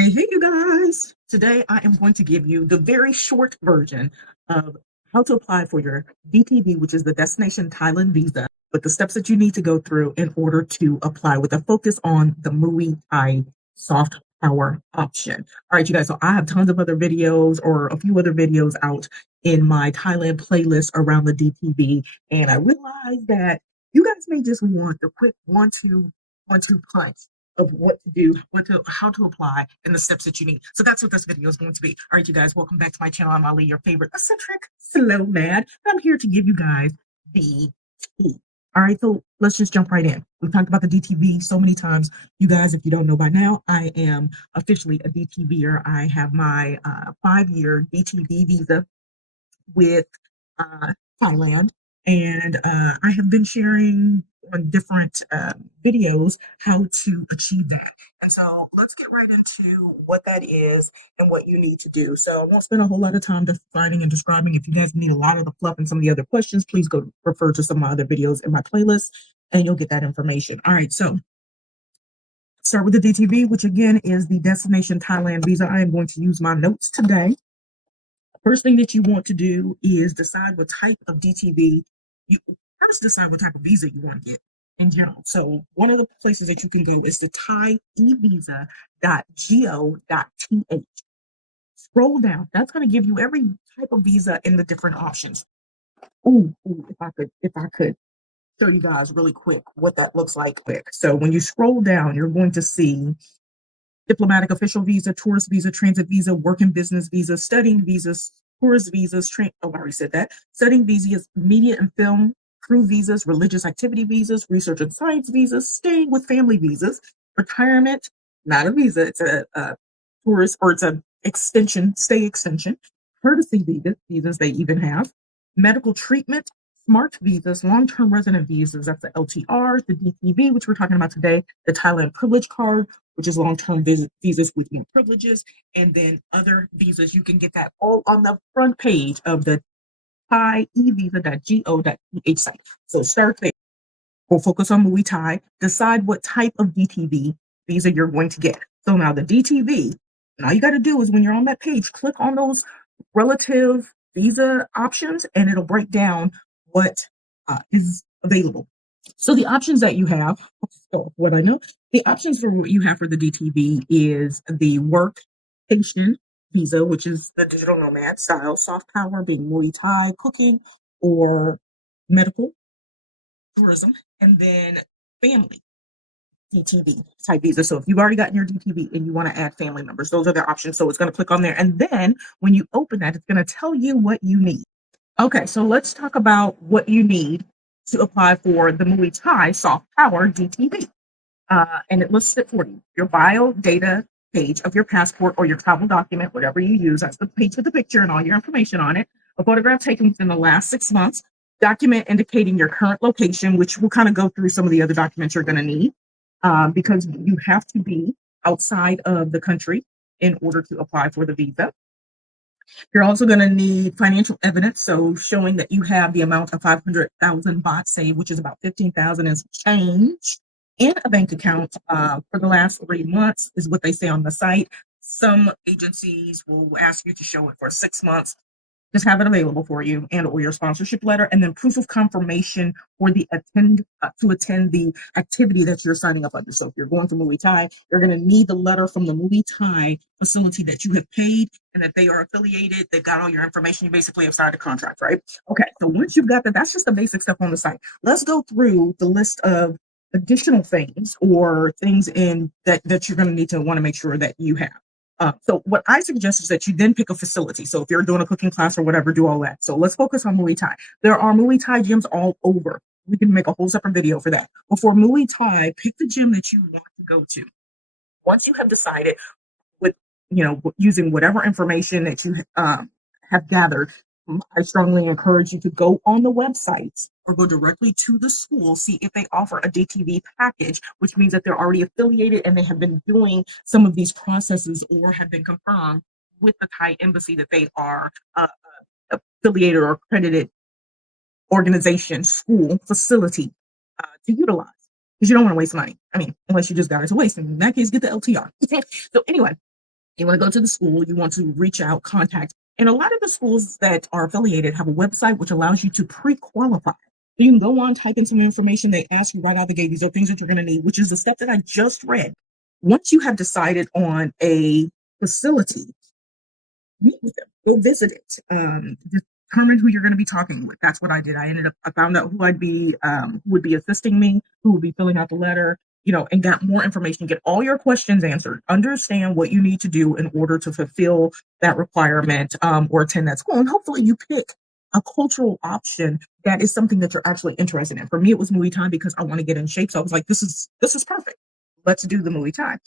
Hey, you guys. Today I am going to give you the very short version of how to apply for your DTV, which is the Destination Thailand visa, but the steps that you need to go through in order to apply with a focus on the Muay Thai soft power option. All right, you guys. So I have tons of other videos or a few other videos out in my Thailand playlist around the DTV, and I realized that you guys may just want the quick one-two punch of what to do, how to apply, and the steps that you need. So that's what this video is going to be. All right, you guys, welcome back to my channel. I'm Ali, your favorite eccentric, SLO-mad. I'm here to give you guys the tea. All right, so let's just jump right in. We've talked about the DTV so many times. You guys, if you don't know by now, I am officially a DTVer. I have my 5-year DTV visa with uh, Thailand. And I have been sharing on different videos how to achieve that. And so let's get right into what that is and what you need to do. So I won't spend a whole lot of time defining and describing. If you guys need a lot of the fluff and some of the other questions, please go refer to some of my other videos in my playlist and you'll get that information. All right, so start with the DTV, which again is the Destination Thailand visa. I am going to use my notes today. First thing that you want to do is decide what type of DTV you first decide what type of visa you want to get in general. So one of the places that you can do is the thaevisa.go.th. Scroll down. That's going to give you every type of visa in the different options. If I could show you guys really quick what that looks like quick. So when you scroll down, you're going to see diplomatic official visa, tourist visa, transit visa, work and business visa, studying visas, tourist visas, I already said that, studying visas, media and film, crew visas, religious activity visas, research and science visas, staying with family visas, retirement, not a visa, it's a tourist or it's a extension, stay extension, courtesy visas they even have, medical treatment, smart visas, long-term resident visas, that's the LTRs, the DTV, which we're talking about today, the Thailand privilege card, which is long-term visas with more privileges, and then other visas. You can get that all on the front page of the thaievisa.go.th site. So start there. We'll focus on Muay Thai. Decide what type of DTV visa you're going to get. So now the DTV, and all you got to do is when you're on that page, click on those relative visa options, and it'll break down what is available. So the options that you have, what I know, the options for what you have for the DTV is the workcation visa, which is the digital nomad style, soft power being Muay Thai, cooking, or medical tourism, and then family DTV type visa. So if you've already gotten your DTV and you want to add family members, those are the options. So it's going to click on there. And then when you open that, it's going to tell you what you need. Okay, so let's talk about what you need to apply for the Muay Thai Soft Power DTV. And it lists it for you. Your bio data page of your passport or your travel document, whatever you use. That's the page with the picture and all your information on it. A photograph taken within the last 6 months. Document indicating your current location, which we'll kind of go through some of the other documents you're going to need because you have to be outside of the country in order to apply for the visa. You're also going to need financial evidence, so showing that you have the amount of 500,000 baht saved, which is about 15,000 and some change, in a bank account for the last 3 months, is what they say on the site. Some agencies will ask you to show it for 6 months. Just have it available for you and or your sponsorship letter, and then proof of confirmation for the to attend the activity that you're signing up under. So if you're going to Muay Thai, you're going to need the letter from the Muay Thai facility that you have paid and that they are affiliated. They've got all your information. You basically have signed a contract, right? Okay. So once you've got that, that's just the basic stuff on the site. Let's go through the list of additional things or things in that you're going to need to want to make sure that you have. So what I suggest is that you then pick a facility. So if you're doing a cooking class or whatever, do all that. So let's focus on Muay Thai. There are Muay Thai gyms all over. We can make a whole separate video for that. But for Muay Thai, pick the gym that you want to go to. Once you have decided with, using whatever information that you have gathered, I strongly encourage you to go on the websites or go directly to the school, see if they offer a DTV package, which means that they're already affiliated and they have been doing some of these processes or have been confirmed with the Thai embassy that they are affiliated or accredited organization, school, facility to utilize. Because you don't want to waste money. I mean, unless you just got it to waste. And in that case, get the LTR. So anyway, You want to go to the school, you want to reach out, contact. And a lot of the schools that are affiliated have a website which allows you to pre-qualify. You can go on, type in some information. They ask you right out the gate, these are things that you're going to need, which is the step that I just read. Once you have decided on a facility, meet with them, go visit it, determine who you're going to be talking with. That's what I did. I found out who who would be assisting me, who would be filling out the letter, and got more information, get all your questions answered, understand what you need to do in order to fulfill that requirement, or attend that school. And hopefully you pick a cultural option that is something that you're actually interested in. For me, it was Muay Thai because I want to get in shape. So I was like, this is perfect. Let's do the Muay Thai.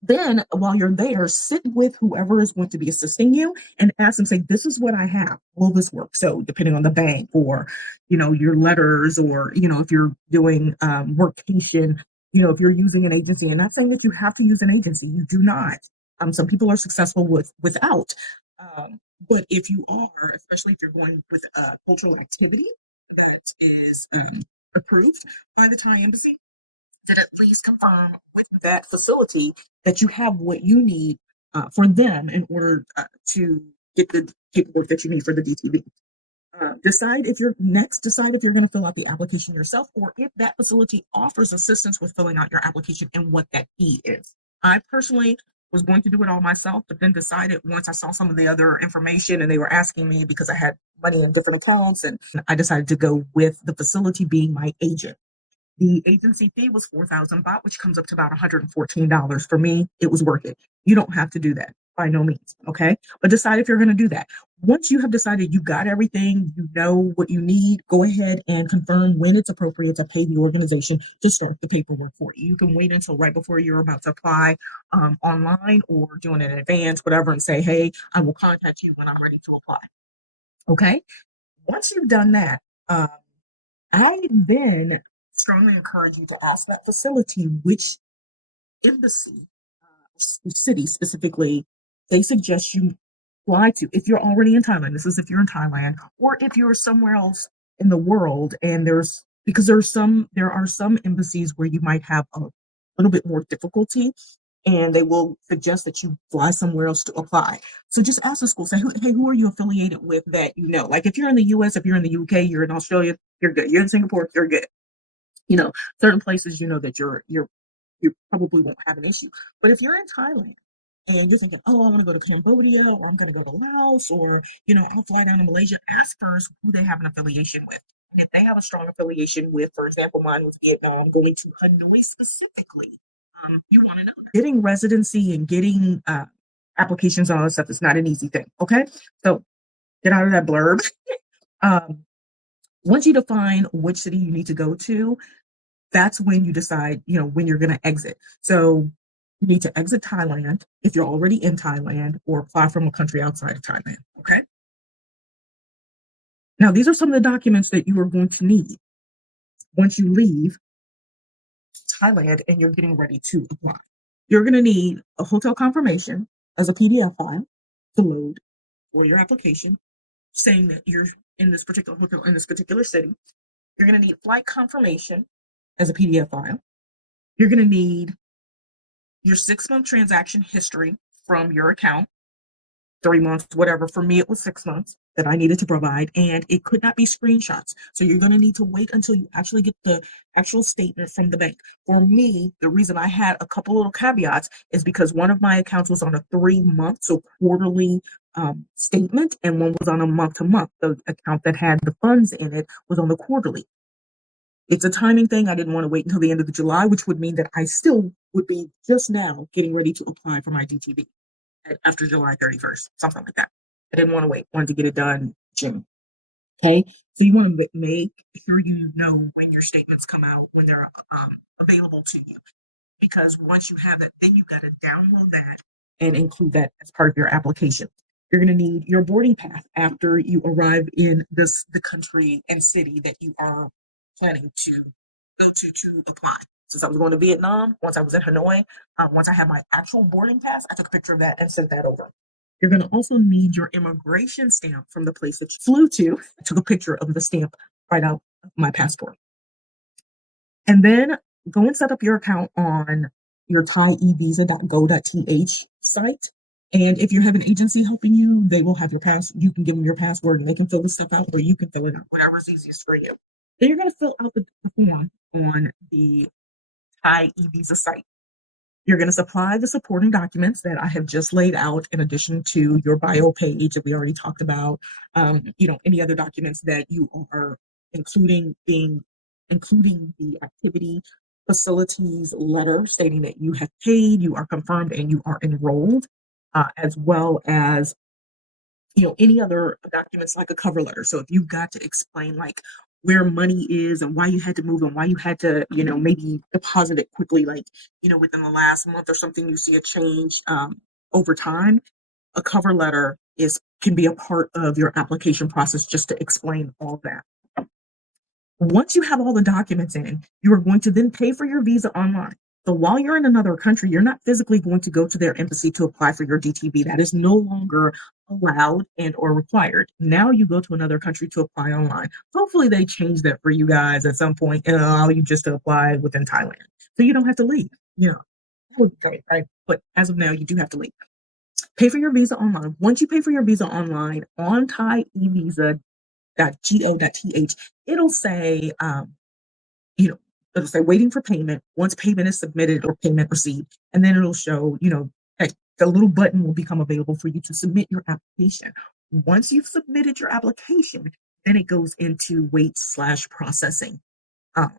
Then, while you're there, sit with whoever is going to be assisting you and ask them, say, this is what I have. Will this work? So, depending on the bank or, your letters, or, if you're doing workcation, if you're using an agency, and not saying that you have to use an agency, you do not. Some people are successful without. But if you are, especially if you're going with a cultural activity that is approved by the Thai embassy, that at least confirm with that facility that you have what you need for them in order to get the paperwork that you need for the DTV. Decide if you're going to fill out the application yourself, or if that facility offers assistance with filling out your application and what that fee is. I personally was going to do it all myself, but then decided, once I saw some of the other information and they were asking me because I had money in different accounts, and I decided to go with the facility being my agent. The agency fee was 4,000 baht, which comes up to about $114. For me, it was worth it. You don't have to do that by no means. Okay. But decide if you're going to do that. Once you have decided you got everything, you know what you need, go ahead and confirm when it's appropriate to pay the organization to start the paperwork for you. You can wait until right before you're about to apply, online, or doing it in advance, whatever, and say, hey, I will contact you when I'm ready to apply. Okay. Once you've done that, I then strongly encourage you to ask that facility which embassy, city specifically, they suggest you fly to. If you're already in Thailand, this is if you're in Thailand, or if you're somewhere else in the world, and because there are some embassies where you might have a little bit more difficulty, and they will suggest that you fly somewhere else to apply. So just ask the school, say, hey, who are you affiliated with that you know? Like, if you're in the US, if you're in the UK, you're in Australia, you're good. You're in Singapore, you're good. You know, certain places, that you probably won't have an issue. But if you're in Thailand and you're thinking, oh, I want to go to Cambodia, or I'm going to go to Laos, or, I'll fly down to Malaysia, ask first who they have an affiliation with. And if they have a strong affiliation with, for example, mine was Vietnam, going to Hanoi specifically, you want to know that. Getting residency and getting applications and all that stuff is not an easy thing. Okay. So get out of that blurb. um, Once you define which city you need to go to, that's when you decide, when you're going to exit. So you need to exit Thailand if you're already in Thailand, or apply from a country outside of Thailand. Okay. Now, these are some of the documents that you are going to need once you leave Thailand and you're getting ready to apply. You're going to need a hotel confirmation as a PDF file to load for your application, saying that you're in this particular hotel in this particular city. You're going to need flight confirmation as a PDF file. You're going to need your 6-month transaction history from your account, 3 months, whatever. For me, it was 6 months that I needed to provide, and it could not be screenshots. So you're going to need to wait until you actually get the actual statement from the bank. For me, the reason I had a couple little caveats is because one of my accounts was on a 3-month, so quarterly statement, and one was on a month to month. The account that had the funds in it was on the quarterly. It's a timing thing. I didn't want to wait until the end of July, which would mean that I still would be just now getting ready to apply for my DTV after July 31st, something like that. I didn't want to wait. Wanted to get it done June. Okay. So you want to make sure you know when your statements come out, when they're available to you. Because once you have that, then you've got to download that and include that as part of your application. You're going to need your boarding pass after you arrive in the country and city that you are planning to go to apply. Since I was going to Vietnam, once I was in Hanoi, once I had my actual boarding pass, I took a picture of that and sent that over. You're going to also need your immigration stamp from the place that you flew to. I took a picture of the stamp right out of my passport. And then go and set up your account on your thaievisa.go.th site. And if you have an agency helping you, they will have your you can give them your password and they can fill the stuff out, or you can fill it out, whatever's easiest for you. Then you're going to fill out the form on the Thai e-visa site. You're going to supply the supporting documents that I have just laid out in addition to your bio page that we already talked about. Any other documents that you are including the activity facilities letter stating that you have paid, you are confirmed, and you are enrolled, as well as any other documents like a cover letter. So if you've got to explain like where money is and why you had to move and why you had to, maybe deposit it quickly, like, within the last month or something, you see a change over time, a cover letter can be a part of your application process just to explain all that. Once you have all the documents in, you are going to then pay for your visa online. So while you're in another country, you're not physically going to go to their embassy to apply for your DTV. That is no longer allowed and or required. Now you go to another country to apply online. Hopefully they change that for you guys at some point and allow you just to apply within Thailand. So you don't have to leave. Yeah, that would be great, right? But as of now, you do have to leave. Pay for your visa online. Once you pay for your visa online on thaievisa.go.th, it'll say, it'll say waiting for payment once payment is submitted or payment received. And then it'll show, that the little button will become available for you to submit your application. Once you've submitted your application, then it goes into wait/processing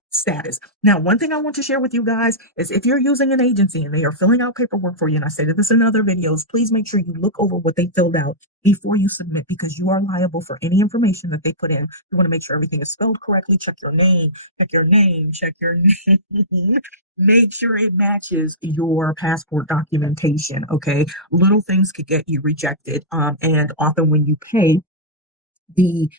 status. Now, one thing I want to share with you guys is if you're using an agency and they are filling out paperwork for you, and I say this in other videos, please make sure you look over what they filled out before you submit because you are liable for any information that they put in. You want to make sure everything is spelled correctly, check your name, check your name, check your name. Make sure it matches your passport documentation, okay? Little things could get you rejected. And often when you pay the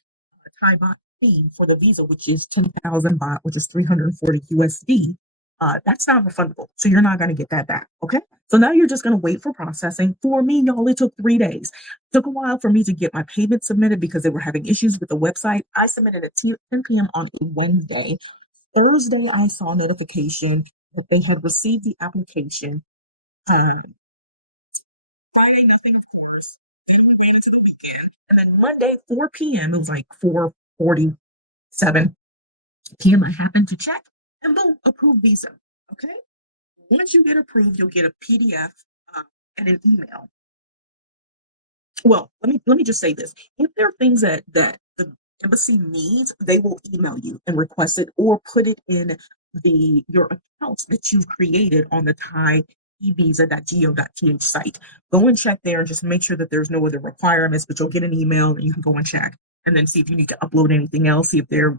Thai baht fee for the visa, which is 10,000 baht, which is 340 USD, that's not refundable. So you're not going to get that back. Okay. So now you're just going to wait for processing. For me, y'all, it took 3 days. It took a while for me to get my payment submitted because they were having issues with the website. I submitted at 10 p.m. on a Wednesday. Thursday, I saw a notification that they had received the application. Uh, Friday, nothing, of course. Then we ran into the weekend. And then Monday, 4 p.m., it was like 4:47 p.m. I happened to check and boom, approved visa. Okay. Once you get approved, you'll get a PDF and an email. Well, let me just say this. If there are things that the embassy needs, they will email you and request it or put it in your accounts that you've created on the Thai evisa.go.th site. Go and check there and just make sure that there's no other requirements, but you'll get an email and you can go and check and then see if you need to upload anything else, see if they're,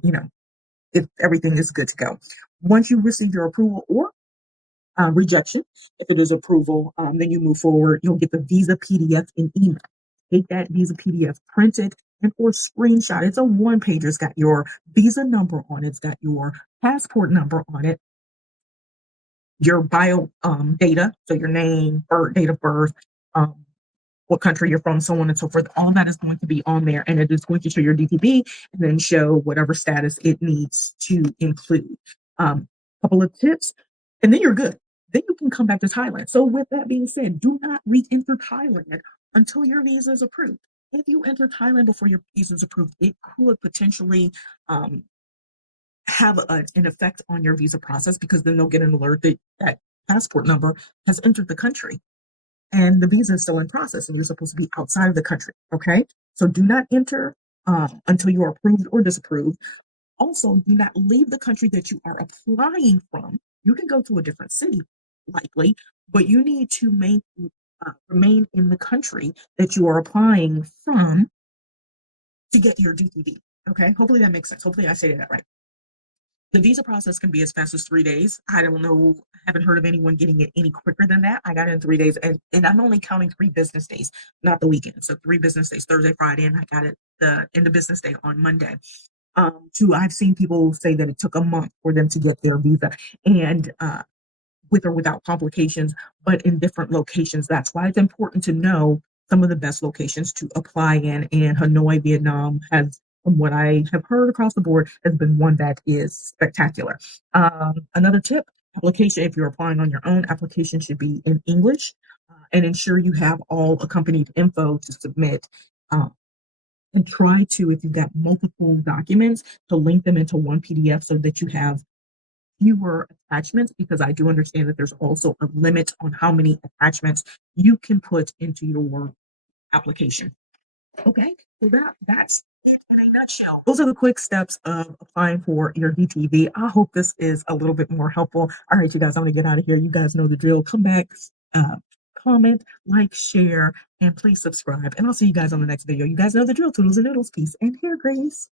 if everything is good to go. Once you receive your approval or rejection, if it is approval, then you move forward. You'll get the visa PDF in email. Take that visa PDF, print it, and or screenshot. It's a one pager. It's got your visa number on it. It's got your passport number on it, your bio data, so your name, date of birth, what country you're from, so on and so forth. All of that is going to be on there, and it is going to show your DTB and then show whatever status it needs to include. Couple of tips, and then you're good. Then you can come back to Thailand. So with that being said, do not re-enter Thailand until your visa is approved. If you enter Thailand before your visa is approved, it could potentially have an effect on your visa process because then they'll get an alert that that passport number has entered the country and the visa is still in process and you're supposed to be outside of the country. Okay. So do not enter until you are approved or disapproved. Also, do not leave the country that you are applying from. You can go to a different city, likely, but you need to remain in the country that you are applying from to get your DTV. Okay. Hopefully that makes sense. Hopefully I say that right. The visa process can be as fast as 3 days. I don't know, I haven't heard of anyone getting it any quicker than that. I got it in 3 days, and I'm only counting 3 business days, not the weekend. So 3 business days, Thursday, Friday, and I got it the end of business day on Monday. I've seen people say that it took a month for them to get their visa, and with or without complications, but in different locations. That's why it's important to know some of the best locations to apply in. And Hanoi, Vietnam has, from what I have heard across the board, has been one that is spectacular. Another tip, application, if you're applying on your own, application should be in English, and ensure you have all accompanied info to submit. Um, and try to, if you've got multiple documents, to link them into one PDF so that you have fewer attachments, because I do understand that there's also a limit on how many attachments you can put into your application. Okay, so that's it in a nutshell. Those are the quick steps of applying for your DTV. I hope this is a little bit more helpful. All right, you guys, I'm gonna get out of here. You guys know the drill. Come back, uh, comment, like, share, and please subscribe. And I'll see you guys on the next video. You guys know the drill. Toodles and noodles. Peace and hair grace.